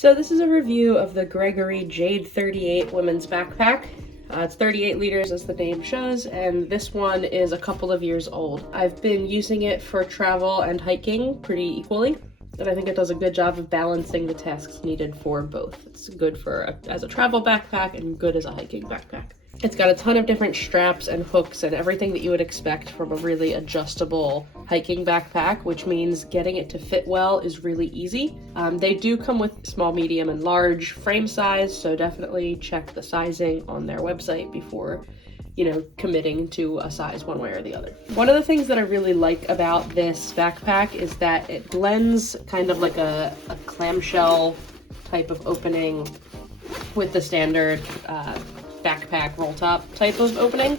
So this is a review of the Gregory Jade 38 women's backpack. It's 38 liters as the name shows, and this one is a couple of years old. I've been using it for travel and hiking pretty equally, and I think it does a good job of balancing the tasks needed for both. It's good for as a travel backpack and good as a hiking backpack. It's got a ton of different straps and hooks and everything that you would expect from a really adjustable hiking backpack, which means getting it to fit well is really easy. They do come with small, medium, and large frame size, so definitely check the sizing on their website before, committing to a size one way or the other. One of the things that I really like about this backpack is that it blends kind of like a clamshell type of opening with the standard backpack roll top type of opening.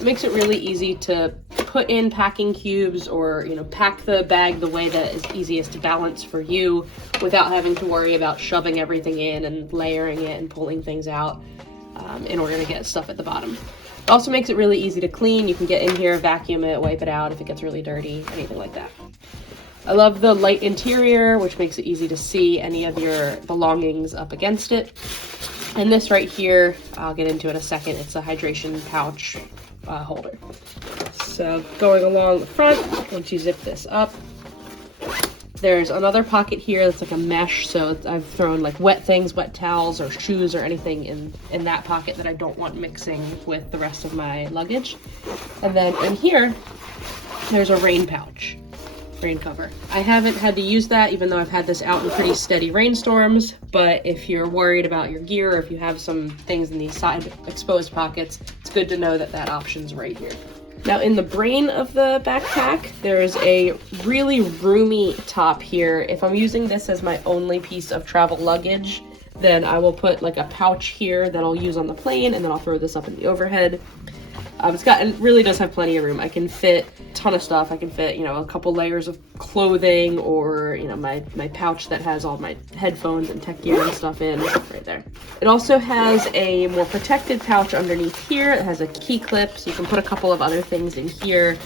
It makes it really easy to put in packing cubes or pack the bag the way that is easiest to balance for you without having to worry about shoving everything in and layering it and pulling things out in order to get stuff at the bottom. It also makes it really easy to clean. You can get in here, vacuum it, wipe it out if it gets really dirty, anything like that. I love the light interior, which makes it easy to see any of your belongings up against it. And this right here, I'll get into in a second, it's a hydration pouch holder. So going along the front, once you zip this up, there's another pocket here that's like a mesh, so I've thrown like wet things, wet towels or shoes or anything in that pocket that I don't want mixing with the rest of my luggage. And then in here, there's a rain pouch. Rain cover. I haven't had to use that even though I've had this out in pretty steady rainstorms, but if you're worried about your gear or if you have some things in these side exposed pockets, it's good to know that that option's right here. Now in the brain of the backpack, there's a really roomy top here. If I'm using this as my only piece of travel luggage, then I will put like a pouch here that I'll use on the plane, and then I'll throw this up in the overhead. It really does have plenty of room. I can fit a ton of stuff. I can fit, a couple layers of clothing or, my pouch that has all my headphones and tech gear and stuff in right there. It also has a more protected pouch underneath here. It has a key clip, so you can put a couple of other things in here.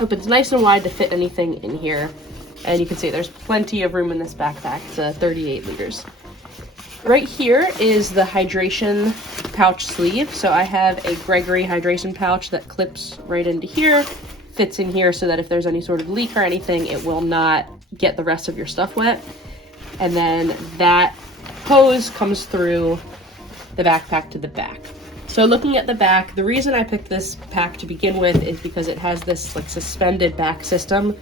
Opens nice and wide to fit anything in here. And you can see there's plenty of room in this backpack. It's 38 liters. Right here is the hydration pouch sleeve. So I have a Gregory hydration pouch that clips right into here, fits in here so that if there's any sort of leak or anything, it will not get the rest of your stuff wet. And then that hose comes through the backpack to the back. So looking at the back, the reason I picked this pack to begin with is because it has this like suspended back system.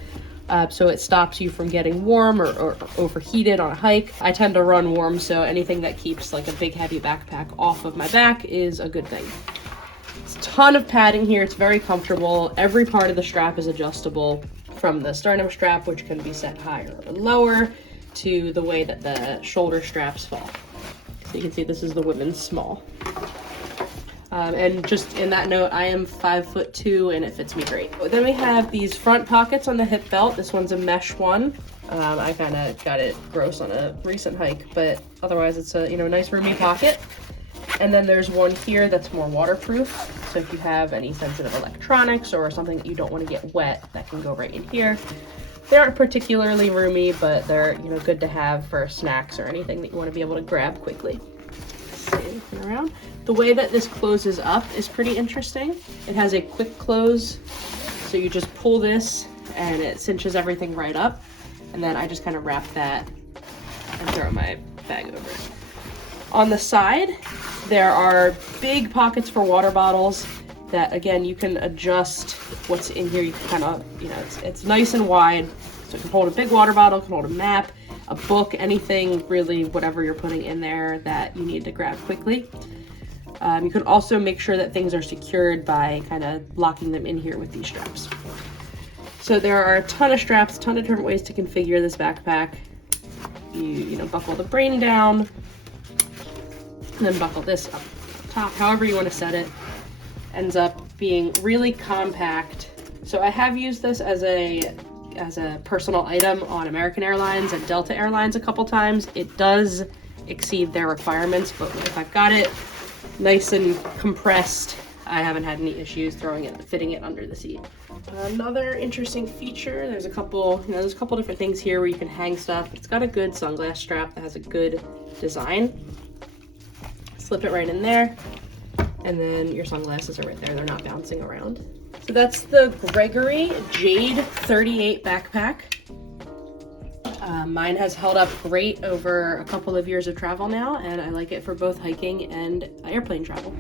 So it stops you from getting warm or overheated on a hike. I tend to run warm, so anything that keeps like a big heavy backpack off of my back is a good thing. It's a ton of padding here. It's very comfortable. Every part of the strap is adjustable, from the sternum strap, which can be set higher or lower, to the way that the shoulder straps fall. So you can see this is the women's small. And just in that note, I am 5'2" and it fits me great. Then we have these front pockets on the hip belt. This one's a mesh one. I kind of got it gross on a recent hike, but otherwise it's a nice roomy pocket. And then there's one here that's more waterproof. So if you have any sensitive electronics or something that you don't want to get wet, that can go right in here. They aren't particularly roomy, but they're good to have for snacks or anything that you want to be able to grab quickly. Around. The way that this closes up is pretty interesting. It has a quick close, so you just pull this and it cinches everything right up, and then I just kind of wrap that and throw my bag over it. On the side, there are big pockets for water bottles that, again, you can adjust what's in here. You can kind of, it's nice and wide, so it can hold a big water bottle, it can hold a map, a book, anything really, whatever you're putting in there that you need to grab quickly. You can also make sure that things are secured by kind of locking them in here with these straps. So there are a ton of straps, a ton of different ways to configure this backpack. You buckle the brain down, and then buckle this up top, however you want to set it. Ends up being really compact. So I have used this as a personal item on American Airlines and Delta Airlines a couple times. It does exceed their requirements, but if I've got it nice and compressed, I haven't had any issues fitting it under the seat. Another interesting feature, there's a couple different things here where you can hang stuff. It's got a good sunglass strap that has a good design. Slip it right in there, and then your sunglasses are right there. They're not bouncing around. So that's the Gregory Jade 38 backpack. Mine has held up great over a couple of years of travel now, and I like it for both hiking and airplane travel.